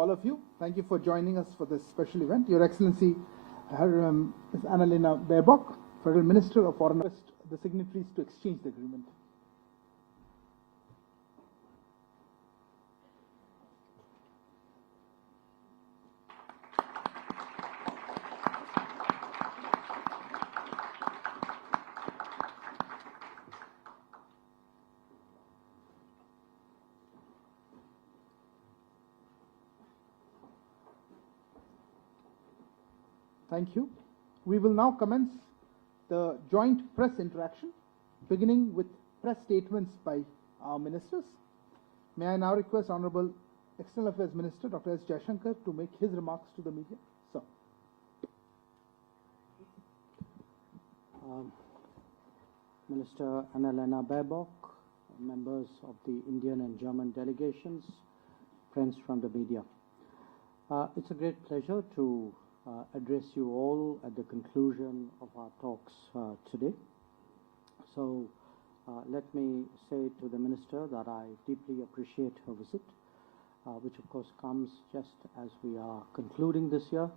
all of you. Thank you for joining us for this special event. Your Excellency, Ms. Annalena Baerbock, Federal Minister of Foreign Affairs, the signatories to exchange the agreement. Thank you. We will now commence the joint press interaction, beginning with press statements by our ministers. May I now request Honorable External Affairs Minister Dr. S Jaishankar to make his remarks to the media. Sir. Minister Annalena Baerbock, members of the Indian and German delegations, friends from the media. It's a great pleasure to address you all at the conclusion of our talks today. So let me say to the Minister that I deeply appreciate her visit, which of course comes just as we are concluding this year.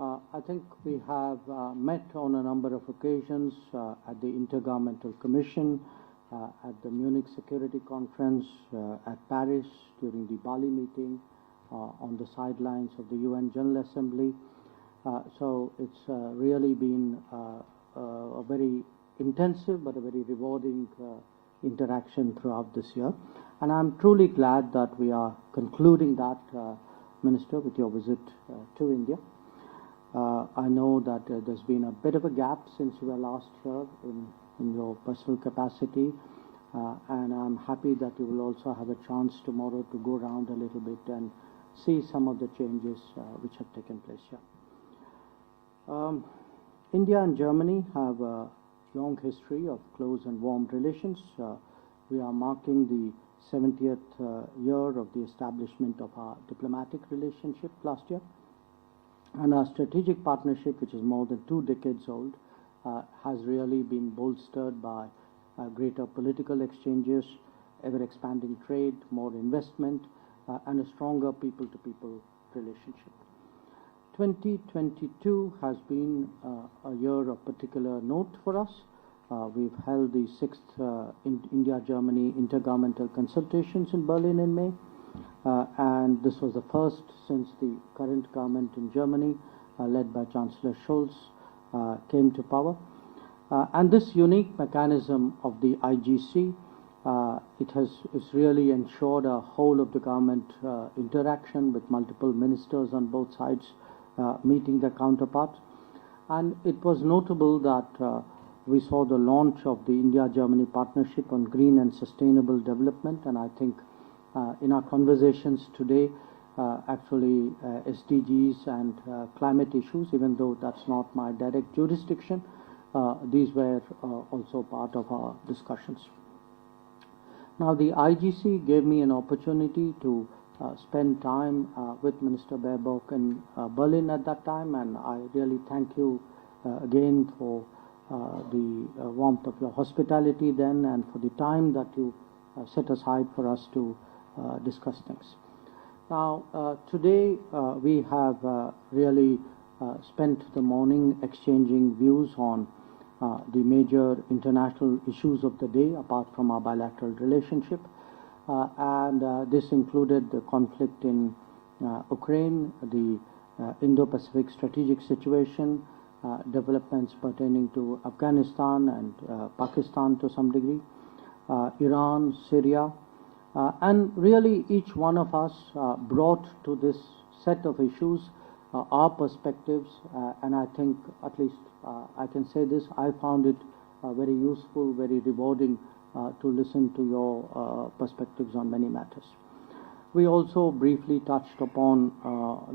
I think we have met on a number of occasions at the Intergovernmental Commission, at the Munich Security Conference, at Paris during the Bali meeting, on the sidelines of the UN General Assembly. So it's really been a very intensive but a very rewarding interaction throughout this year. And I'm truly glad that we are concluding that, Minister, with your visit to India. I know that there's been a bit of a gap since you were last here in your personal capacity, and I'm happy that you will also have a chance tomorrow to go around a little bit and see some of the changes which have taken place here. India and Germany have a long history of close and warm relations. We are marking the 70th year of the establishment of our diplomatic relationship last year. And our strategic partnership, which is more than 2 decades old, has really been bolstered by greater political exchanges, ever-expanding trade, more investment, and a stronger people-to-people relationship. 2022 has been a year of particular note for us. We've held the 6th India-Germany intergovernmental consultations in Berlin in May, and this was the first since the current government in Germany, led by Chancellor Scholz, came to power. And this unique mechanism of the IGC, it's really ensured a whole of the government interaction with multiple ministers on both sides, meeting their counterparts. And it was notable that we saw the launch of the India-Germany partnership on green and sustainable development, and I think in our conversations today, actually SDGs and climate issues, even though that's not my direct jurisdiction, these were also part of our discussions. Now, the IGC gave me an opportunity to spend time with Minister Baerbock in Berlin at that time, and I really thank you again for the warmth of your hospitality then and for the time that you set aside for us to discuss things. Now, today we have really spent the morning exchanging views on the major international issues of the day, apart from our bilateral relationship. And this included the conflict in Ukraine, the Indo-Pacific strategic situation, developments pertaining to Afghanistan and Pakistan to some degree, Iran, Syria, and really each one of us brought to this set of issues our perspectives, and I think at least I can say this, I found it very useful, very rewarding to listen to your perspectives on many matters. We also briefly touched upon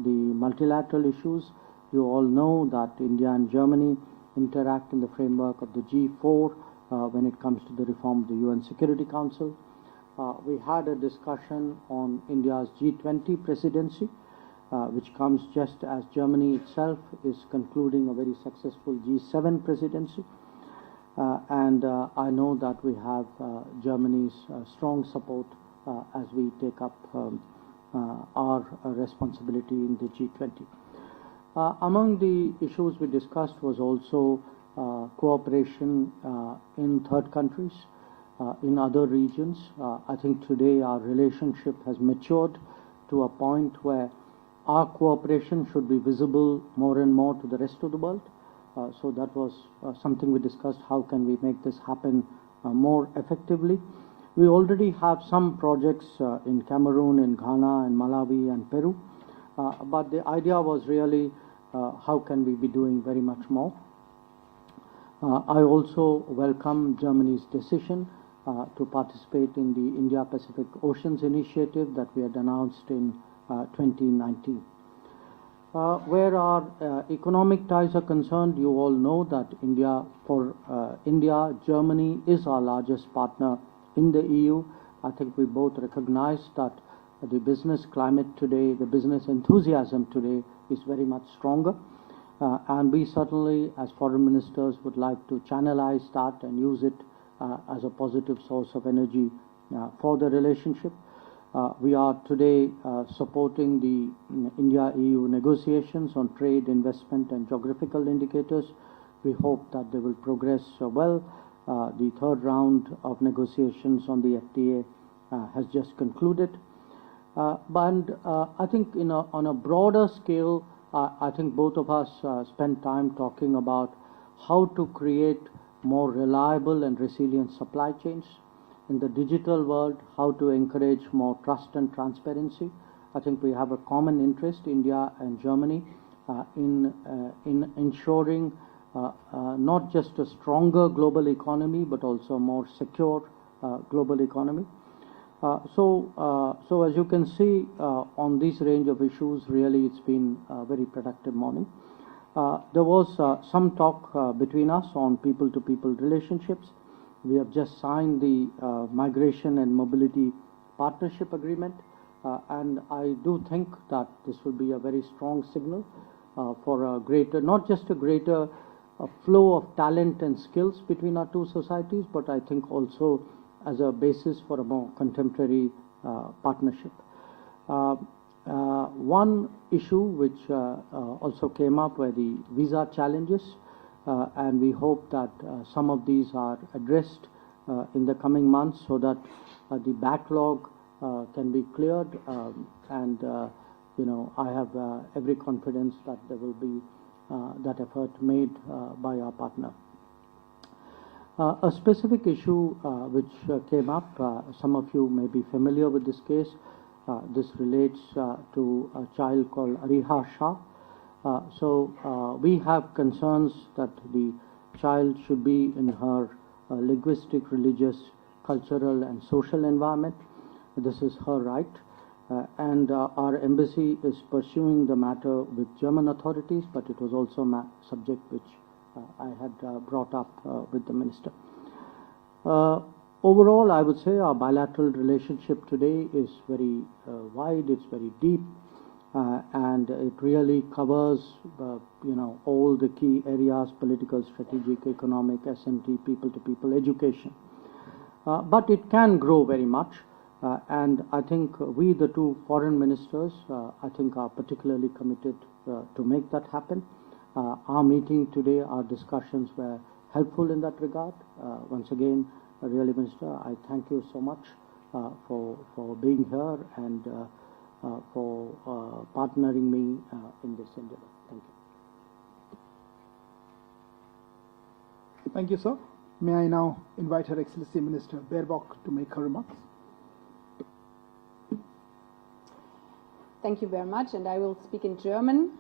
the multilateral issues. You all know that India and Germany interact in the framework of the G4 when it comes to the reform of the UN Security Council. We had a discussion on India's G20 Presidency, which comes just as Germany itself is concluding a very successful G7 Presidency. And I know that we have Germany's strong support as we take up our responsibility in the G20. Among the issues we discussed was also cooperation in third countries, in other regions. I think today our relationship has matured to a point where our cooperation should be visible more and more to the rest of the world. So that was something we discussed. How can we make this happen more effectively? We already have some projects in Cameroon, in Ghana, in Malawi, and Peru. But the idea was really how can we be doing very much more. I also welcome Germany's decision to participate in the India-Pacific Oceans Initiative that we had announced in 2019. Where our economic ties are concerned, you all know that India, Germany is our largest partner in the EU. I think we both recognize that the business climate today, the business enthusiasm today is very much stronger. And we certainly, as foreign ministers, would like to channelize that and use it as a positive source of energy for the relationship. We are today supporting the India-EU negotiations on trade, investment, and geographical indicators. We hope that they will progress well. The third round of negotiations on the FTA has just concluded. But I think on a broader scale, I think both of us spent time talking about how to create more reliable and resilient supply chains. In the digital world, how to encourage more trust and transparency. I think we have a common interest, India and Germany, in ensuring not just a stronger global economy, but also a more secure global economy. So as you can see, on this range of issues, really it's been a very productive morning. There was some talk between us on people-to-people relationships. We have just signed the Migration and Mobility Partnership Agreement, and I do think that this will be a very strong signal for a greater, not just a greater flow of talent and skills between our two societies, but I think also as a basis for a more contemporary partnership. One issue which also came up were the visa challenges. And we hope that some of these are addressed in the coming months so that the backlog can be cleared. And I have every confidence that there will be that effort made by our partner. A specific issue which came up, some of you may be familiar with this case. This relates to a child called Ariha Shah. So we have concerns that the child should be in her linguistic, religious, cultural, and social environment. This is her right. And our embassy is pursuing the matter with German authorities, but it was also a subject which I had brought up with the minister. Overall, I would say our bilateral relationship today is very wide, it's very deep. And it really covers, all the key areas: political, strategic, economic, S&T, people-to-people, education. But it can grow very much, and I think we, the two foreign ministers, I think are particularly committed to make that happen. Our meeting today, our discussions were helpful in that regard. Once again, really, Minister, I thank you so much for being here and for partnering me in this endeavor. Thank you. Thank you, sir. May I now invite Her Excellency Minister Baerbock to make her remarks. Thank you very much, and I will speak in German.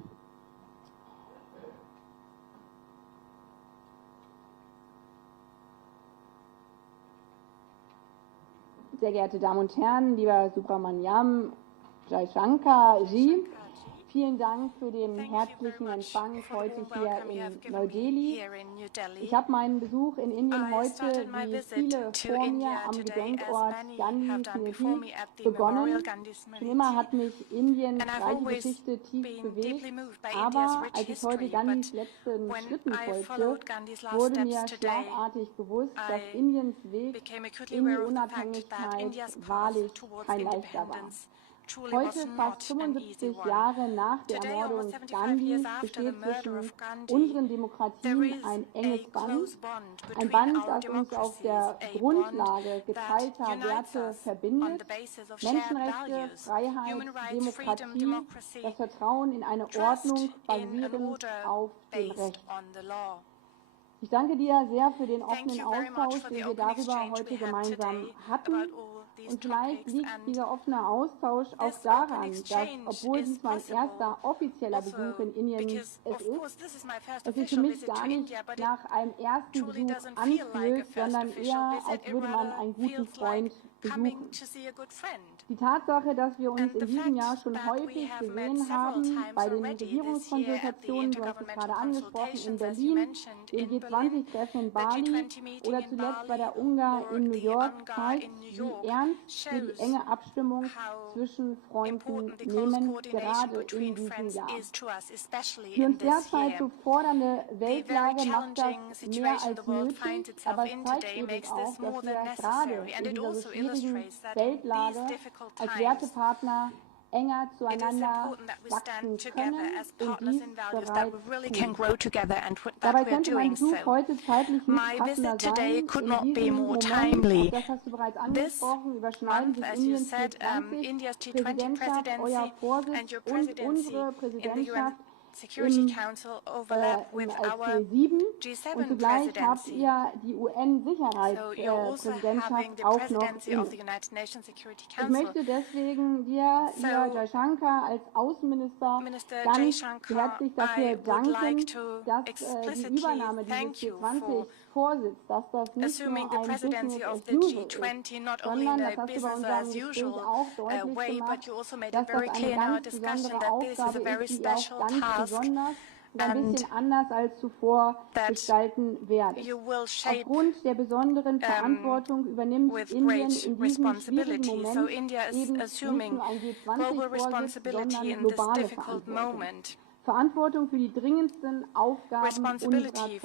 Sehr geehrte Damen und Herren, lieber Subramaniam Jaishankar Ji, vielen Dank für den herzlichen Empfang heute hier in Neu-Delhi. Ich habe meinen Besuch in Indien heute, wie viele vor mir, am Gedenkort Gandhi Smriti begonnen. Schon immer hat mich Indiens reiche Geschichte tief bewegt, aber als ich heute Gandhis letzten Schritten folgte, wurde mir schlagartig bewusst, dass Indiens Weg in die Unabhängigkeit wahrlich kein leichter war. Heute, fast 75 Jahre nach der Ermordung Gandhis, besteht zwischen unseren Demokratien ein enges Band. Ein Band, das uns auf der Grundlage geteilter Werte verbindet. Menschenrechte, Freiheit, Demokratie, das Vertrauen in eine Ordnung basierend auf dem Recht. Ich danke dir sehr für den offenen Austausch, den wir darüber heute gemeinsam hatten. Und vielleicht liegt dieser offene Austausch auch daran, dass, obwohl dies mein erster offizieller Besuch in Indien es sich für mich gar nicht nach einem ersten Besuch anfühlt, sondern eher, als würde man einen guten Freund besuchen. Die Tatsache, dass wir uns in diesem Jahr schon häufig gesehen haben, bei den Regierungskonsultationen, du hast es gerade angesprochen, in Berlin, dem G20-Treffen in Bali oder zuletzt bei der UNGA in New York, zeigt, wie ernst wir die enge Abstimmung zwischen Freunden nehmen, gerade in diesem Jahr. Die uns derzeit zu fordernde Weltlage macht das mehr als nötig, aber es zeigt eben auch, dass wir gerade in dieser so schwierigen Weltlage als Wertepartner enger zueinander wachsen können und dies bereits tun. Dabei könnte mein Besuch heute zeitlich nicht passender sein. In diesem Moment, das hast du bereits angesprochen, überschneiden sich Indiens G20-Präsidentschaft, euer Vorsitz und unsere Präsidentschaft Security Council overlap with our G7 und zugleich habt ihr die UN-Sicherheitspräsidentschaft auch noch inne. Ich möchte deswegen dir, lieber Jaishankar, als Außenminister ganz herzlich dafür danken, dass die Übernahme dieses G20-Vorsitz, dass das nicht nur ein Business as usual ist, sondern, das hast du bei unserem Gespräch auch deutlich gemacht, dass das eine ganz besondere Aufgabe ist, die ihr auch ganz besonders und ein bisschen anders als zuvor gestalten werdet. Aufgrund der besonderen Verantwortung übernimmt Indien in diesem schwierigen Moment eben nicht nur ein G20-Vorsitz, sondern globale Verantwortung. Verantwortung für die dringendsten Aufgaben unserer Zeit.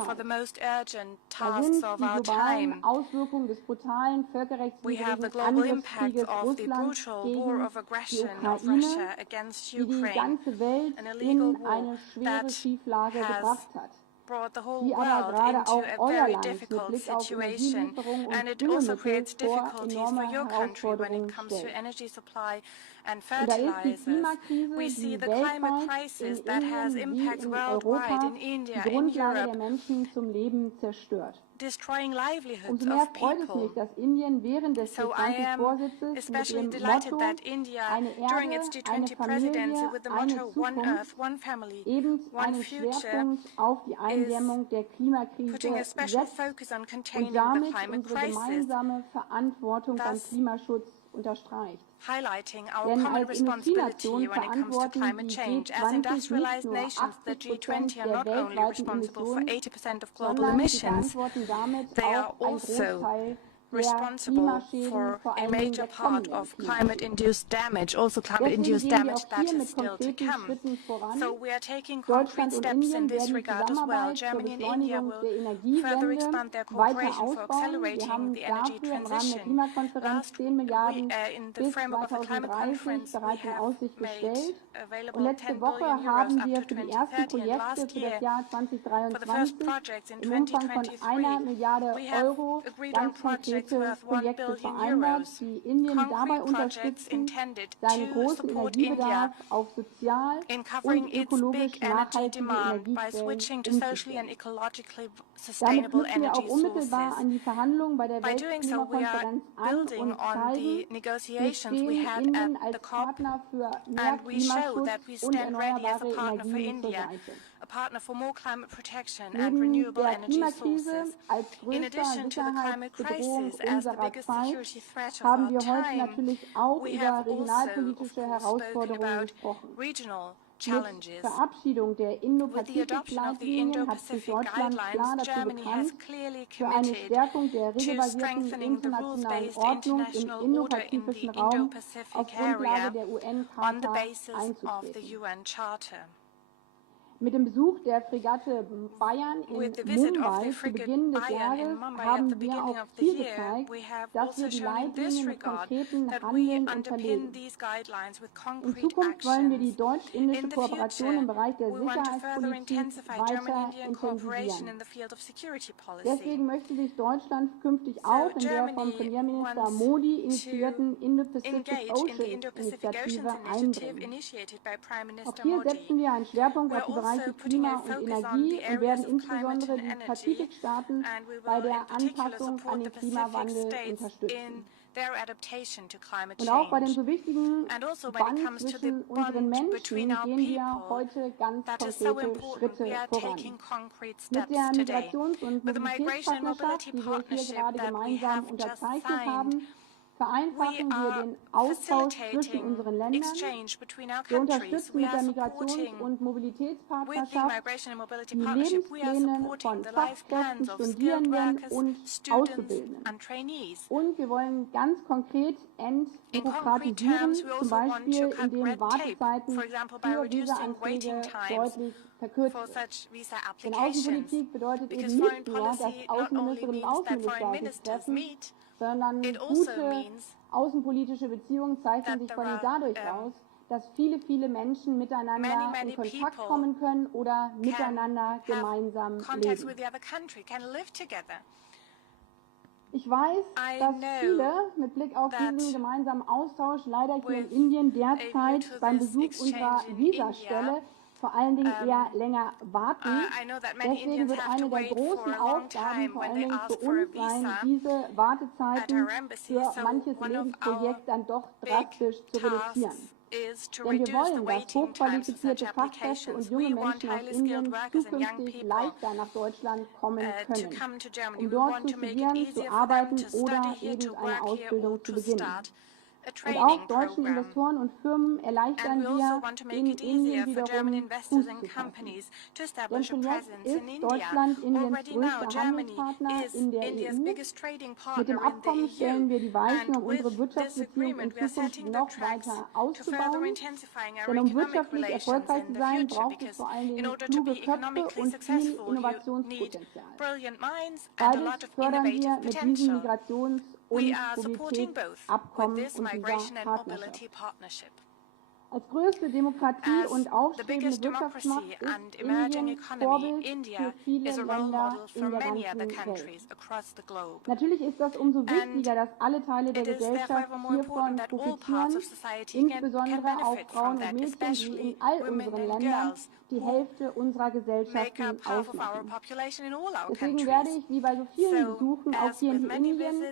Da sind die globalen Auswirkungen des brutalen völkerrechtswidrigen Angriffskrieges Russlands gegen die Ukraine, die die ganze Welt in eine schwere Schieflage gebracht hat, die aber gerade auch euer Land mit Blick auf Energielieferung und Düngemittel vor enorme Herausforderungen stellt. Und da ist die Klimakrise, die weltweit in Indien wie in Europa die Grundlage der Menschen zum Leben zerstört. Umso mehr freut es mich, dass Indien während des G20-Vorsitzes mit dem Motto eine Erde, eine Familie, eine Zukunft eben einen Schwerpunkt auf die Eindämmung der Klimakrise setzt und damit unsere gemeinsame Verantwortung beim Klimaschutz unterstreicht. Denn als Industrienation verantworten die G20 nicht nur 80% der weltweiten Emissionen, sondern sie verantworten damit auch einen Großteil responsible for a major part of climate-induced damage, also climate-induced damage that is still to come. So we are taking concrete steps in this regard as well. Germany and India will further expand their cooperation for accelerating the energy transition. Last week, in the framework of the climate conference, we have made available €10 billion up to 2030, and last year, for the first projects in 2023, we have agreed on projects worth €1 billion, concrete projects intended to support India in covering its big energy demand by switching to socially and ecologically sustainable energy sources. By doing so, we are building on the negotiations we had at the COP, and we show that we stand ready as a partner for India, a partner for more climate protection and renewable energy sources. In addition to the climate crisis as the biggest security threat of our time, we have also, of course, spoken about regional challenges. With the adoption of the Indo-Pacific guidelines, Germany has clearly committed to strengthening the rules-based international order in the Indo-Pacific area on the basis of the UN Charter. Mit dem Besuch der Fregatte Bayern in Mumbai zu Beginn des Jahres haben wir auch hier gezeigt, dass wir die Leitlinien mit konkreten Handeln unterlegen. In Zukunft wollen wir die deutsch-indische Kooperation im Bereich der Sicherheitspolitik weiter intensivieren. Deswegen möchte sich Deutschland künftig auch in der vom Premierminister Modi initiierten Indo-Pacific Ocean Initiative einbringen. Auch hier setzen wir einen Schwerpunkt auf die Bereiche Klima und Energie und werden insbesondere die Pazifikstaaten bei der Anpassung an den Klimawandel unterstützen. Und auch bei dem so wichtigen Band zwischen unseren Menschen gehen wir heute ganz konkrete Schritte voran. Mit der Migrations- und Mobilitätspartnerschaft, die wir hier gerade gemeinsam unterzeichnet haben, vereinfachen wir den Austausch zwischen unseren Ländern. Wir unterstützen mit der Migrations- und Mobilitätspartnerschaft die Lebenspläne von Fachkräften, Studierenden und Auszubildenden. Und wir wollen ganz konkret entbürokratisieren, zum Beispiel indem Wartezeiten für Visa-Anträge deutlich verkürzt werden. Denn Außenpolitik bedeutet eben nicht nur, dass Außenministerinnen und Außenminister sich treffen, sondern gute außenpolitische Beziehungen zeichnen sich vor allem dadurch aus, dass viele Menschen miteinander in Kontakt kommen können oder miteinander gemeinsam leben. Ich weiß, dass viele mit Blick auf diesen gemeinsamen Austausch leider hier in Indien derzeit beim Besuch unserer Visastelle vor allen Dingen eher länger warten. Deswegen wird eine der großen Aufgaben vor allen Dingen für uns sein, diese Wartezeiten für manches Lebensprojekt dann doch drastisch zu reduzieren. Denn wir wollen, dass hochqualifizierte Fachkräfte und junge Menschen aus Indien zukünftig leichter nach Deutschland kommen können, um dort zu studieren, zu arbeiten oder eben eine Ausbildung zu beginnen. Und auch deutschen Investoren und Firmen erleichtern wir, in Indien wiederum Fuß zu fassen. Denn schon jetzt ist Deutschland Indiens größter Handelspartner in der EU. Mit dem Abkommen stellen wir die Weichen, um unsere Wirtschaftsbeziehungen in Zukunft noch weiter auszubauen. Denn um wirtschaftlich erfolgreich zu sein, braucht es vor allen Dingen kluge Köpfe und viel Innovationspotenzial. Beides fördern wir mit diesem Migrations- und Mobilitätsabkommen und dieser Partnerschaft. Als größte Demokratie und aufstrebende Wirtschaftsmacht ist Indien Vorbild für viele Länder in der ganzen Welt. Natürlich ist das umso wichtiger, dass alle Teile der Gesellschaft hiervon profitieren, insbesondere auch Frauen und Mädchen, die in all unseren Ländern die Hälfte unserer Gesellschaften ausmachen. Deswegen werde ich, wie bei so vielen Besuchen, auch hier in Indien,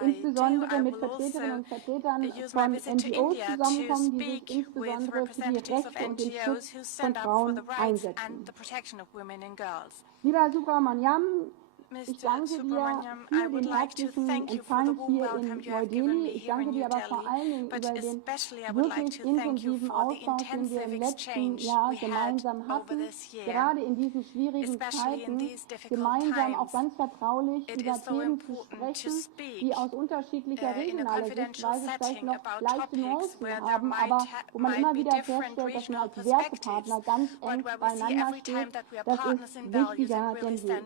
insbesondere mit Vertreterinnen und Vertretern von NGOs zusammenkommen, die sich insbesondere für die Rechte und den Schutz von Frauen einsetzen. Lieber Subramaniam, ich danke dir für den herzlichen Empfang hier in Neu-Delhi. Ich danke dir aber vor allen Dingen über den wirklich intensiven Austausch, den wir im letzten Jahr gemeinsam hatten, gerade in diesen schwierigen Zeiten, gemeinsam auch ganz vertraulich über Themen zu sprechen, die aus unterschiedlicher regionaler Sichtweise vielleicht noch leichte Nuancen haben, aber wo man immer wieder feststellt, dass man als Wertepartner ganz eng beieinander steht. Das ist wichtiger denn je.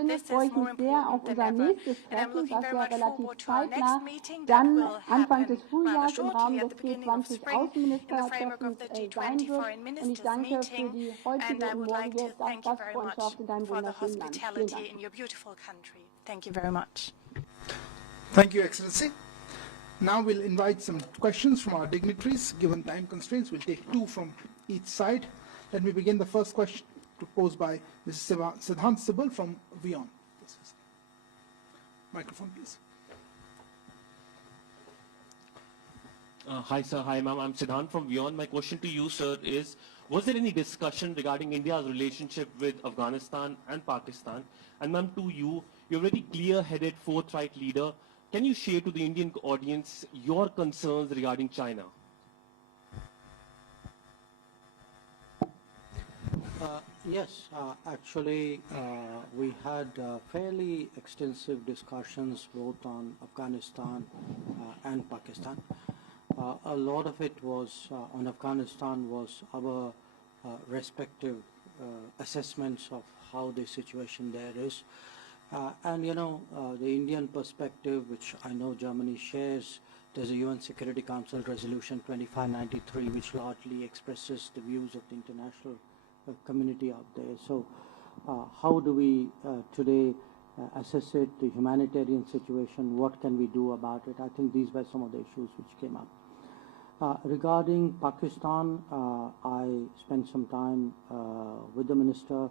Und in dem Sinne freue ich mich sehr auf unser nächstes Treffen, das ja relativ zeitnah dann Anfang des Frühjahrs im Rahmen des G20 Außenministertreffens sein wird. Und ich danke für die heutige und morgige Gastfreundschaft in deinem wunderschönen Land. Vielen Dank. Thank you very much. Thank you, Excellency. Now we'll invite some questions from our dignitaries. Given time constraints, we'll take two from each side. Let me begin the first question proposed by Mrs. Siddhant Sibal from WION. Microphone, please. Hi, sir. Hi, ma'am. I'm Siddhant from WION. My question to you, sir, is was there any discussion regarding India's relationship with Afghanistan and Pakistan? And ma'am, to you, you're a very clear-headed, forthright leader. Can you share to the Indian audience your concerns regarding China? Yes, actually, we had fairly extensive discussions both on Afghanistan and Pakistan. A lot of it was on Afghanistan was our respective assessments of how the situation there is. And you know, the Indian perspective, which I know Germany shares, there's a UN Security Council Resolution 2593, which largely expresses the views of the international community out there. So how do we today assess it, the humanitarian situation, what can we do about it? I think these were some of the issues which came up. Regarding Pakistan, I spent some time with the minister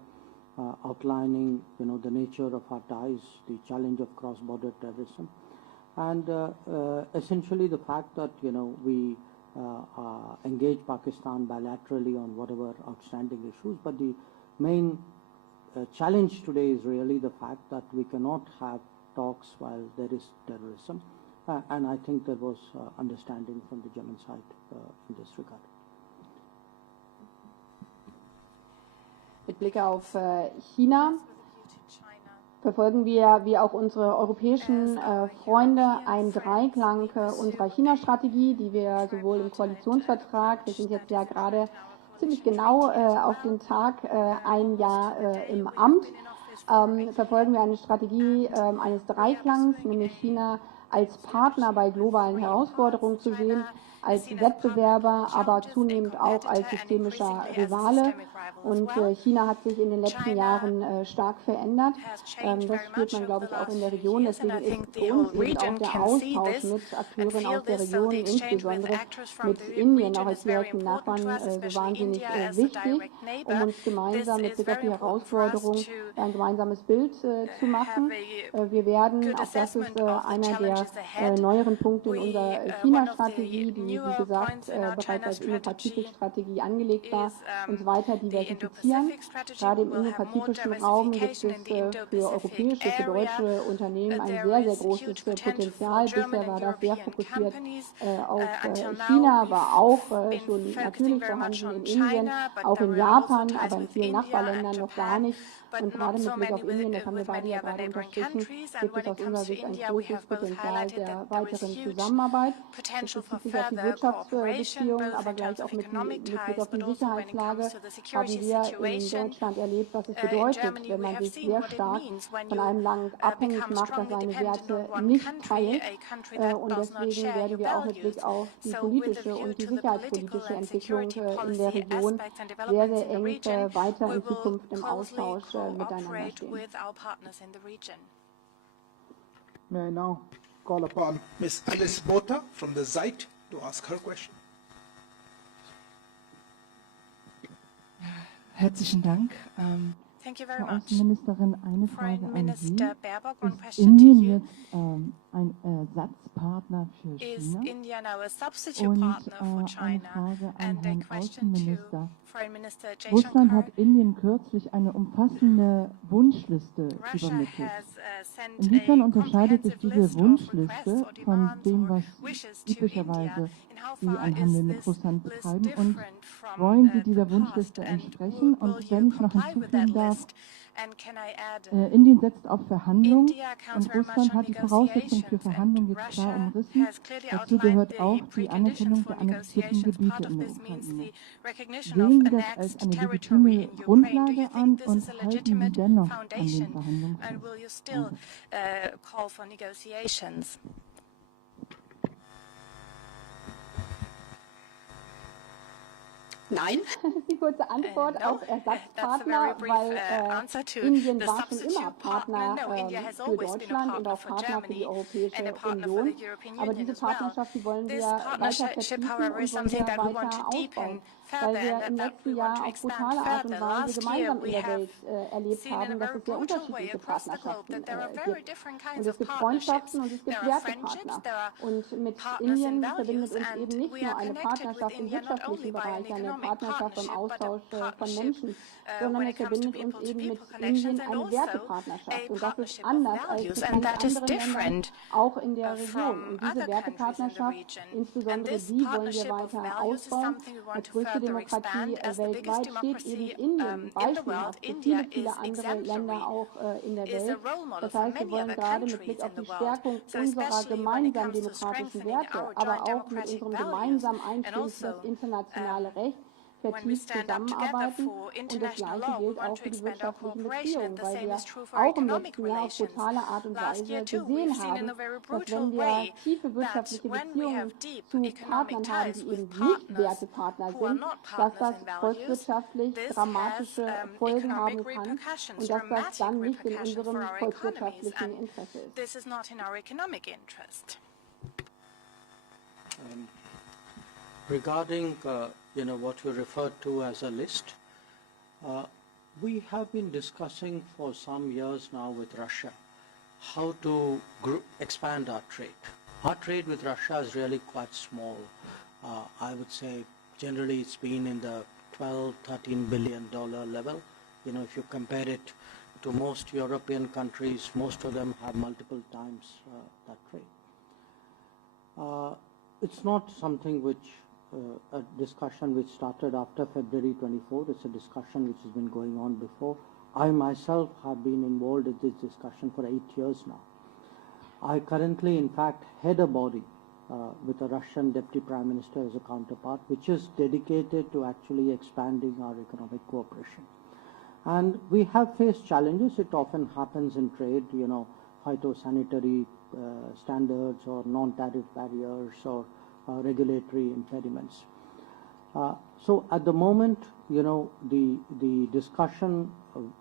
outlining, you know, the nature of our ties, the challenge of cross-border terrorism, and essentially the fact that, you know, we engage Pakistan bilaterally on whatever outstanding issues, but the main challenge today is really the fact that we cannot have talks while there is terrorism, and I think there was understanding from the German side in this regard. Mit Blick auf China verfolgen wir, wie auch unsere europäischen Freunde, einen Dreiklang unserer China-Strategie, die wir sowohl im Koalitionsvertrag, wir sind jetzt ja gerade ziemlich genau auf den Tag ein Jahr im Amt, verfolgen wir eine Strategie eines Dreiklangs, nämlich China als Partner bei globalen Herausforderungen zu sehen, als Wettbewerber, aber zunehmend auch als systemischer Rivale. Und China hat sich in den letzten Jahren stark verändert. Das spürt man, glaube ich, auch in der Region. Deswegen ist für uns eben auch der Austausch mit Akteuren aus der Region, insbesondere mit Indien, auch als direkten Nachbarn, so wahnsinnig wichtig, um uns gemeinsam mit Blick auf die Herausforderung ein gemeinsames Bild zu machen. Wir werden, auch das ist einer der neueren Punkte in unserer China-Strategie, die, wie gesagt, bereits als Indo-Pazifik-Strategie angelegt war, uns weiter diversifizieren. Gerade im indopazifischen Raum gibt es für europäische, für deutsche Unternehmen ein sehr, sehr großes Potenzial. Bisher war das sehr fokussiert auf China, war auch schon natürlich vorhanden in Indien, auch in Japan, aber in vielen Nachbarländern noch gar nicht. Und gerade mit Blick auf Indien, das haben wir beide ja gerade unterstrichen, gibt es aus unserer Sicht ein großes Potenzial der weiteren Zusammenarbeit. Das bezieht sich auf die Wirtschaftsbeziehungen, aber gleich auch mit Blick auf die Sicherheitslage haben wir in Deutschland erlebt, was es bedeutet, wenn man sich sehr stark von einem Land abhängig macht, das seine Werte nicht teilt. Und deswegen werden wir auch mit Blick auf die politische und die sicherheitspolitische Entwicklung in der Region sehr, sehr eng weiter in Zukunft im Austausch miteinander stehen. May I now call upon Ms. Alice Botha from the Zeit to ask her question. Herzlichen Dank. Thank you very Frau much. Außenministerin, eine Foreign Frage an Sie. Minister Baerbock, one Ist question to Indien you. jetzt ein Ersatzpartner für Is China? India now a substitute Und partner for eine China? Frage an And a Herrn question to Außenminister. Foreign Minister Russland hat Jaishankar. Indien kürzlich eine umfassende Wunschliste Russia übermittelt. has sent Inwiefern a unterscheidet sich comprehensive diese list of Wunschliste requests or von demands dem, or was wishes to üblicherweise India? And how Sie far an is Handel mit this Russland list betreiben? Und different from wollen Sie the dieser past? Wunschliste And entsprechen? will Und you wenn ich noch comply with that hinzufügen darf, list? And can I add, Indien setzt auf Verhandlungen India counts und very much Russland on hat die Voraussetzungen für negotiations, Verhandlungen and jetzt klar Russia umrissen. has clearly Dazu outlined gehört the auch die preconditions Anerkennung for der annektierten negotiations. Gebiete Part of in der this means Ukraine. the recognition Sehen of Sie das als annexed eine territory legitime in Ukraine. Do you Grundlage think an this und is a halten Sie legitimate dennoch an den foundation? Verhandlungen And fest? will you still Danke. call for negotiations? Nein. Die kurze Antwort No, auf that's a Ersatzpartner, very brief weil answer to Indien the war schon immer substitute Partner partner. No, India has für always been a Deutschland und partner auch for Partner für die Germany and Europäische a partner for Union. the European Aber Union diese as well. Partnerschaft, die wollen This wir weiter partnership, vertiefen however, und is wollen something wir that we want weiter to deepen ausbauen, further weil wir and im that letzten we want Jahr to auf expand brutale Art und further. Weise Last year gemeinsam in we der have Welt erlebt seen in a haben, dass very es sehr brutal way unterschiedliche across the globe Partnerschaften that there are very gibt. different Und kinds es of gibt partnerships. Freundschaften und es gibt There are friendships, Wertepartner. there are Und mit partners in Indien verbindet values, uns eben and nicht we nur are eine connected with Partnerschaft im India not only wirtschaftlichen by an Bereich, eine economic Partnerschaft im partnership, but a Austausch von partnership Menschen, when sondern it es comes to verbindet uns eben mit people-to-people connections, Indien and eine also Wertepartnerschaft. a Und das ist partnership of anders als values, in and vielen that is anderen Ländern, different auch in der Region. from Und diese other countries in the Wertepartnerschaft, region. And insbesondere this die wollen wir partnership of weiter values is ausbauen. something we want Als to größte further Demokratie expand. As the biggest weltweit steht eben democracy Indien in the world, beispielhaft für India viele, viele is andere Länder exemplary, auch in der is a Welt. role model Das for heißt, wir many wollen other gerade mit countries Blick auf in die the world. Stärkung So unserer especially when it gemeinsamen comes to demokratischen strengthening Werte, our aber joint auch mit democratic unserem values gemeinsamen and Einstieg für das also internationale Recht when we vertieft stand up together zusammenarbeiten. for Und das international Gleiche law, we gilt want auch to für die expand our wirtschaftlichen cooperation, and Beziehungen, the weil same wir is true for our auch im economic letzten Jahr auf relations. brutale Art und Last year Weise too, we've gesehen seen in haben, a very dass brutal wenn wir way tiefe that wirtschaftliche when we have Beziehungen deep zu economic Partnern haben, ties die with eben nicht partners Wertepartner who are sind, not dass partners das in values, volkswirtschaftlich this has dramatische Folgen haben economic kann repercussions, und dass das dramatic dann nicht in repercussions for unserem our economies, volkswirtschaftlichen and Interesse ist. this is not in our economic interest. Regarding what you referred to as a list, we have been discussing for some years now with Russia how to expand our trade. Our trade with Russia is really quite small. I would say generally it's been in the $12–13 billion level. If you compare it to most European countries, most of them have multiple times that trade. It's not something which a discussion which started after February 24. It's a discussion which has been going on before. I myself have been involved in this discussion for 8 years now. I currently, in fact, head a body with a Russian Deputy Prime Minister as a counterpart, which is dedicated to actually expanding our economic cooperation. And we have faced challenges. It often happens in trade, phytosanitary standards or non-tariff barriers or regulatory impediments. So at the moment, the discussion,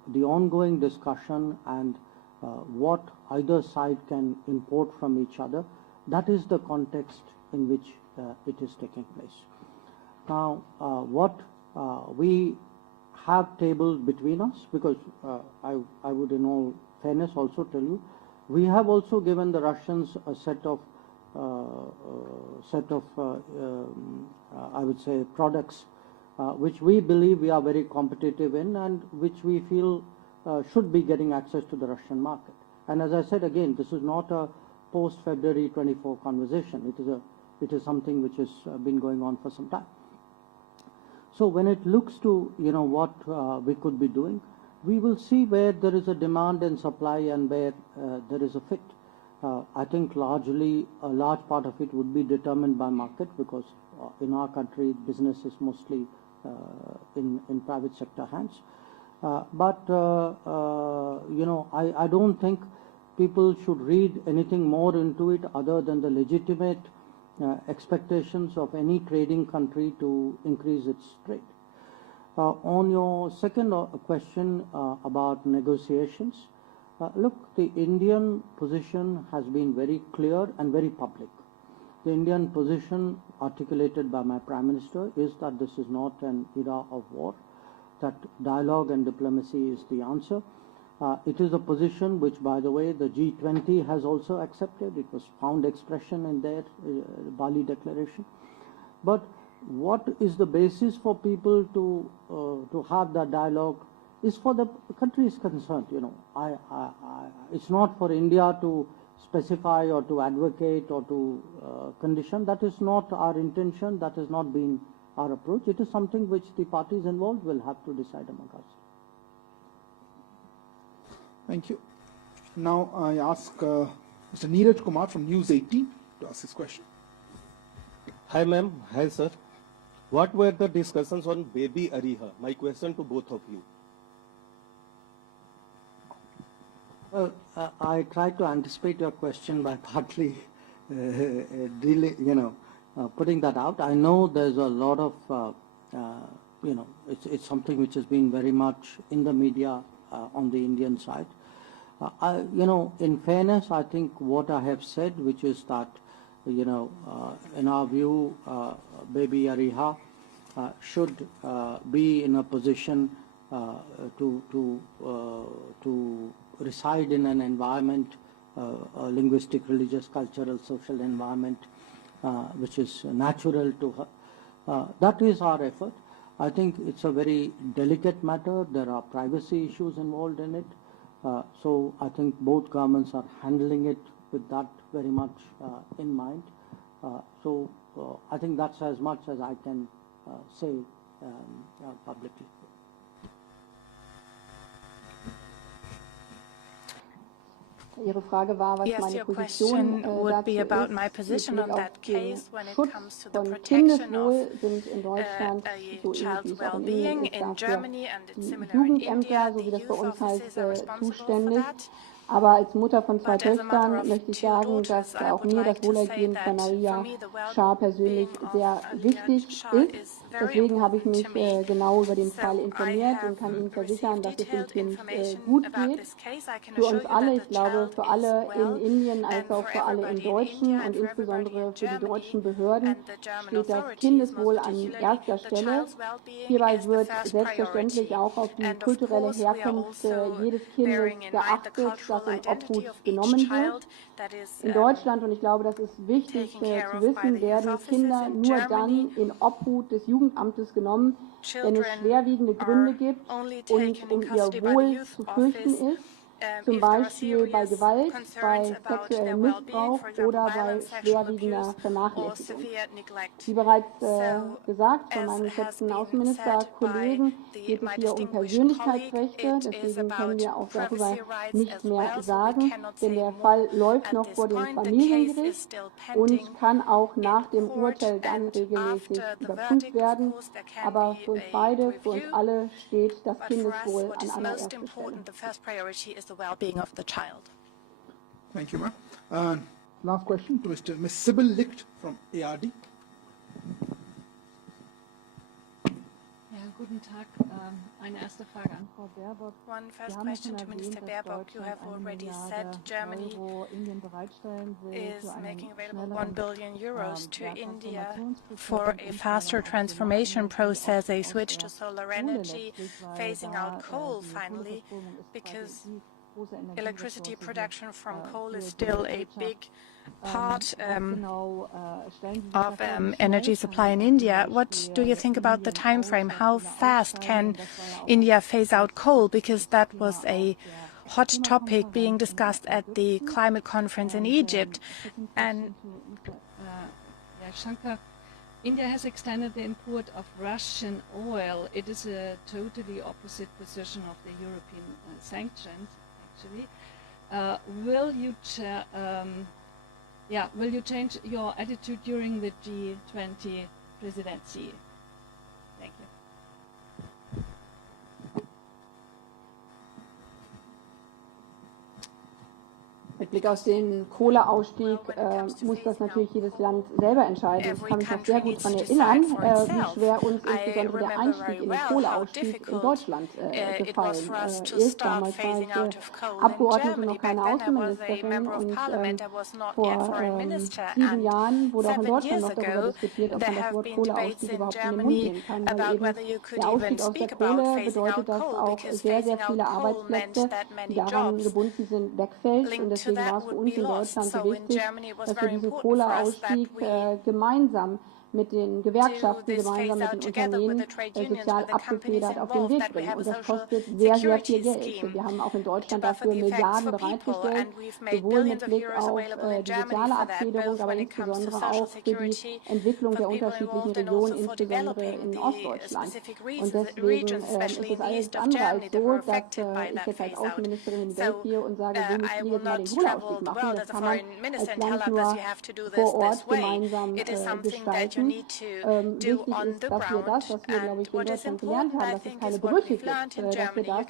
the ongoing discussion and what either side can import from each other, that is the context in which it is taking place. Now, what we have tabled between us, because I would in all fairness also tell you, we have also given the Russians a set of I would say products which we believe we are very competitive in and which we feel should be getting access to the Russian market. And as I said again, this is not a post-February 24 conversation. It is something which has been going on for some time. So when it looks to what we could be doing, we will see where there is a demand and supply and where there is a fit. I think largely a large part of it would be determined by market, because in our country business is mostly in private sector hands. But I don't think people should read anything more into it other than the legitimate expectations of any trading country to increase its trade. On your second question about negotiations, look, the Indian position has been very clear and very public. The Indian position articulated by my Prime Minister is that this is not an era of war, that dialogue and diplomacy is the answer. It is a position which, by the way, the G20 has also accepted. It was found expression in their Bali declaration. But what is the basis for people to have that dialogue is for the countries concerned. It's not for India to specify or to advocate or to condition. That is not our intention. That has not been our approach. It is something which the parties involved will have to decide among us. Thank you. Now I ask Mr. Neeraj Kumar from News 18 to ask his question. Hi ma'am, hi sir. What were the discussions on baby Ariha? My question to both of you. Well, I tried to anticipate your question by partly putting that out. I know there's a lot of, it's something which has been very much in the media on the Indian side. In fairness, I think what I have said, which is that, in our view, baby Ariha should be in a position to reside in an environment, a linguistic, religious, cultural, social environment, which is natural to her. That is our effort. I think it's a very delicate matter. There are privacy issues involved in it. So I think both governments are handling it with that very much in mind. So I think that's as much as I can say publicly. Ihre Frage war, was Yes, meine your Position question would be dazu about my ist. position Mit on Blick that auf den case when it Schutz comes to the von protection of Kindeswohl sind in Deutschland, a so ähnlich wie child's es auch in Indien well-being ist, in dafür Germany and it's die similar in India. Jugendämter, so The wie das bei youth uns heißt, offices are responsible for zuständig. that. Aber als Mutter von zwei But as a mother Töchtern of möchte ich 2 sagen, daughters, dass I auch would mir like das to say Wohlergehen that von for Ariha me the Shah persönlich well-being of sehr Ariha wichtig Shah ist. is very Deswegen habe ich important mich to me. genau über den So Fall I informiert have und kann Ihnen received versichern, dass es dem detailed Kind information gut about geht. this case. I can Für assure uns you alle, that ich the glaube child für is alle in well, Indien als and auch for für alle in everybody in Deutschen India und and for everybody insbesondere in für die Germany deutschen Behörden and the German steht das authorities, most Kindeswohl an particularly erster the Stelle. child's well-being Hierbei is the wird first selbstverständlich priority. auch auf die And of kulturelle course, we are Herkunft also jedes Kindes bearing in mind the geachtet, das cultural in Obhut identity of each genommen wird. child that is In Deutschland, und ich glaube, das ist wichtig taken care zu of by wissen, the youth werden offices Kinder in nur Germany. dann in Obhut des Jugendamtes genommen, wenn es Children schwerwiegende Gründe are gibt only und taken in um ihr custody by the Wohl youth zu fürchten office ist, zum if there are Beispiel bei serious Gewalt, concerns bei about their sexuellem well-being, Missbrauch for example, oder bei violence, sexual schwerwiegender abuse, or Vernachlässigung. severe neglect. Wie bereits So, gesagt von as meinem has geschätzten been Außenministerkollegen, said geht by es my hier um distinguished colleague, Persönlichkeitsrechte. it is Deswegen können about wir auch darüber privacy rights nicht as mehr well, so we sagen, cannot denn say der more Fall läuft at noch this vor dem point. The case is Familiengericht still pending und kann auch nach in dem court, Urteil dann and regelmäßig after the überprüft verdict, of werden. course, there can Aber be für uns a beide, für uns review. alle steht das But for us, Kindeswohl what an is most allererster Stelle. important, the first priority, is the well-being of the child. Thank you, ma'am. Last question. To Ms. Sybil Licht from ARD. Ja, guten Tag. Eine erste Frage an Frau Baerbock. One Sie first haben ja question schon to Minister erwähnt, dass Baerbock. You have Deutschland 1 already Milliarde said Germany Euro Indien bereitstellen will is für einen making available 1 schnelleren billion euros to ja, India Transformationsprozess for und a faster Umstellung auf die transformation Energieaustritt process, a aus switch der to solar Kohle energy, letztlich, weil phasing da out coal die finally, Kohleverstromung ist quasi because die große electricity Energieressource production from coal für is die still a Wirtschaft. big part Genau, stellen Sie sich of da vor, wie energy schnell supply in kann India. zum What do you Beispiel think about the Indien time aus frame? der How Kohle fast aussteigen? can Das war ja auch India ein phase out großes coal? Because that Thema was auf a der hot topic being Klimakonferenz in discussed at the Ägypten. climate conference in And Egypt. second And question to Mr. Jaishankar. India has extended the import of Russian oil. It is a totally opposite position of the European sanctions, actually. Will you change your attitude during the G20 presidency? Thank you. Mit Blick auf den Kohleausstieg muss das natürlich jedes Land selber entscheiden. Ich kann mich noch sehr gut daran erinnern, wie schwer uns insbesondere der Einstieg in den Kohleausstieg in Deutschland gefallen ist. Damals war ich Abgeordnete, noch keine Außenministerin, und vor 7 Jahren wurde auch in Deutschland noch darüber diskutiert, ob man das Wort Kohleausstieg überhaupt in den Mund nehmen kann, weil eben der Ausstieg aus der Kohle bedeutet, dass auch sehr, sehr viele Arbeitsplätze, die daran gebunden sind, wegfällt. Und deswegen war es für uns in Deutschland so wichtig, dass wir diesen Kohleausstieg gemeinsam mit den Gewerkschaften, gemeinsam mit den Unternehmen sozial abgefedert auf den Weg bringen. Und das kostet sehr, sehr viel Geld. Wir haben auch in Deutschland dafür Milliarden bereitgestellt, sowohl mit Blick auf die soziale Abfederung, aber insbesondere auch für die Entwicklung der unterschiedlichen Regionen, insbesondere in Ostdeutschland. Und deswegen ist es alles andere als so, dass ich jetzt als Außenministerin in die Welt gehe und sage, so müssen wir jetzt mal den Kohleausstieg machen. Das kann man als Land nur vor Ort gemeinsam gestalten. Wichtig ist, dass wir das, was wir, glaube ich, in Deutschland gelernt haben, dass es keine Brüche gibt, dass wir das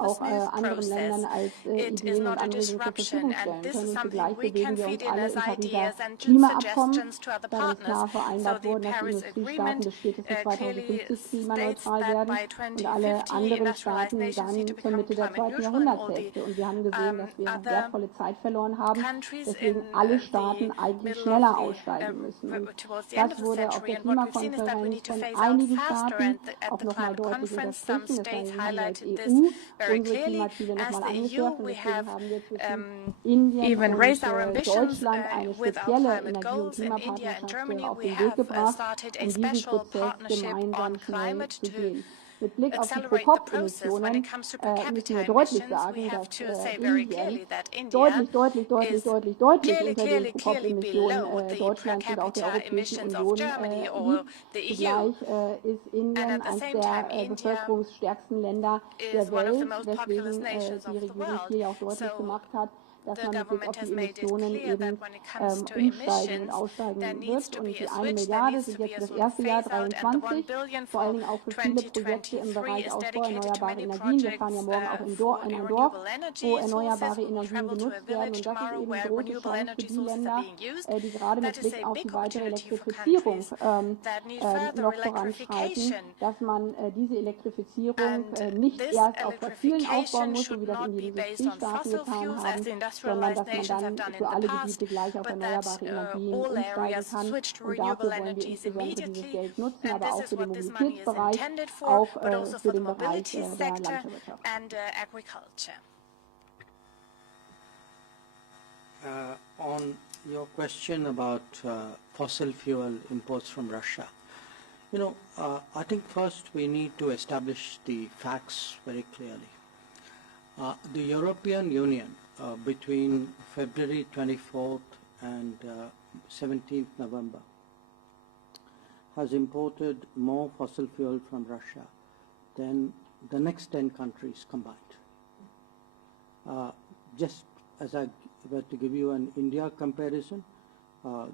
auch anderen Ländern als Ideen und Anregungen zur Verfügung stellen können. Und zugleich bewegen wir uns alle im Pariser Klimaabkommen. Da ist klar vereinbart worden, dass die Industriestaaten bis spätestens 2050 klimaneutral werden und alle anderen Staaten dann zur Mitte der 2. Jahrhunderthälfte. Und wir haben gesehen, dass wir wertvolle Zeit verloren haben, deswegen alle Staaten eigentlich schneller aussteigen müssen. Und das wurde auf der Klimakonferenz von einigen Staaten auch nochmal deutlich unterstrichen. Das haben wir als EU unsere Klimaziele nochmal angeschärft. Und deswegen haben wir zwischen Indien und Deutschland eine spezielle Energie- und Klimapartnerschaft auf den Weg gebracht, um diesen Prozess gemeinsam schnell zu gehen. Mit Blick auf die Pro-Kopf-Emissionen müssen wir deutlich sagen, dass Indien deutlich unter den Pro-Kopf-Emissionen Deutschlands und auch der Europäischen Union liegt. Zugleich ist Indien eines der bevölkerungsstärksten Länder der Welt, weswegen die Regierung hier auch deutlich gemacht hat, dass the man mit Blick government auf has die made it Emissionen clear that eben when it comes to umsteigen und emissions, aussteigen there needs wird. to Und be die a 1 switch, there Milliarde needs sind to be jetzt a das sort of erste Jahr phase out, and the 1 23, billion vor for allen Dingen auch für viele Projekte im 2023 Bereich is Ausbau dedicated to erneuerbarer many Energien. Wir fahren ja projects morgen auch in for ein Dorf, renewable wo energy sources. erneuerbare We will Energien travel to a genutzt werden. village Und das ist tomorrow eben where eine große renewable Chance für energy die sources are Länder, being used. die gerade That mit is a Blick auf die big weitere opportunity for Elektrifizierung countries that need further noch voranschreiten, electrification. dass man diese Elektrifizierung And nicht this erst auf fossilen aufbauen electrification muss, so should wie das not in be den based on Industriestaaten fossil getan fuels, as haben, the sondern industrialized dass man nations have dann done in für the alle past, Gebiete gleich auf but that erneuerbare Energien all umsteigen areas kann. switch to Und renewable dafür wollen wir energies insbesondere dieses immediately. Geld nutzen, And aber this auch is für den what this money is Mobilitätsbereich, intended for, auch but also für for the den Bereich mobility der sector Landwirtschaft. and agriculture. On your question about fossil fuel imports from Russia, I think first we need to establish the facts very clearly. The European Union, between February 24th and 17th November, has imported more fossil fuel from Russia than the next 10 countries combined. Just as I were to give you an India comparison,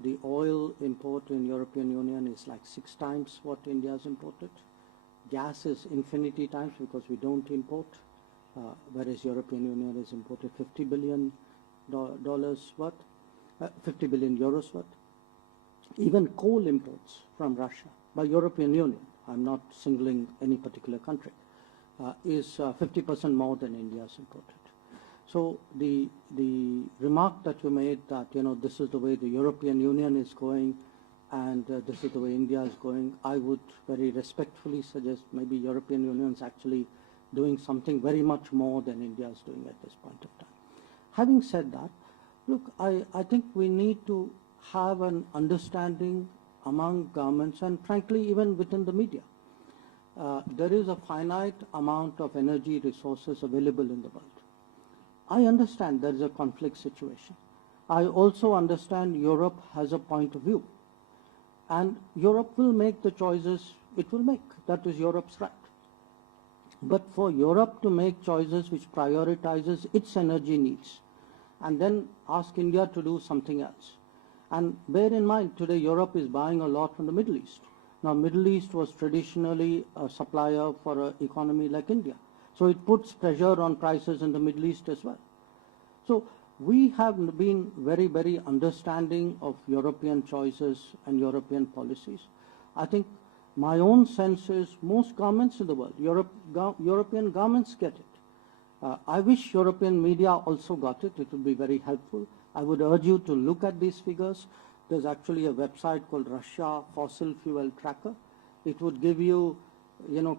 the oil import in European Union is like 6 times what India has imported. Gas is infinity times because we don't import, whereas European Union has imported $50 billion worth, 50 billion euros worth. Even coal imports from Russia by European Union, I'm not singling any particular country, is 50% more than India has imported. So the remark that you made that this is the way the European Union is going and this is the way India is going, I would very respectfully suggest maybe European Union is actually doing something very much more than India is doing at this point of time. Having said that, look, I think we need to have an understanding among governments and frankly even within the media. There is a finite amount of energy resources available in the world. I understand there is a conflict situation. I also understand Europe has a point of view. And Europe will make the choices it will make. That is Europe's right. But for Europe to make choices which prioritizes its energy needs and then ask India to do something else. And bear in mind, today Europe is buying a lot from the Middle East. Now, Middle East was traditionally a supplier for an economy like India. So it puts pressure on prices in the Middle East as well. So we have been very, very understanding of European choices and European policies. I think my own sense is most governments in the world, European governments get it. I wish European media also got it. It would be very helpful. I would urge you to look at these figures. There's actually a website called Russia Fossil Fuel Tracker. It would give you,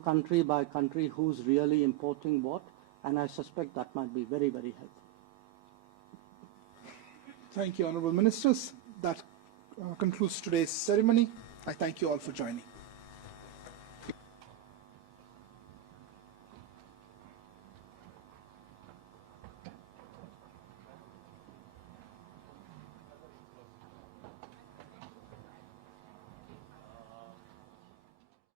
country by country who's really importing what, and I suspect that might be very, very helpful. Thank you, Honorable Ministers. That concludes today's ceremony. I thank you all for joining.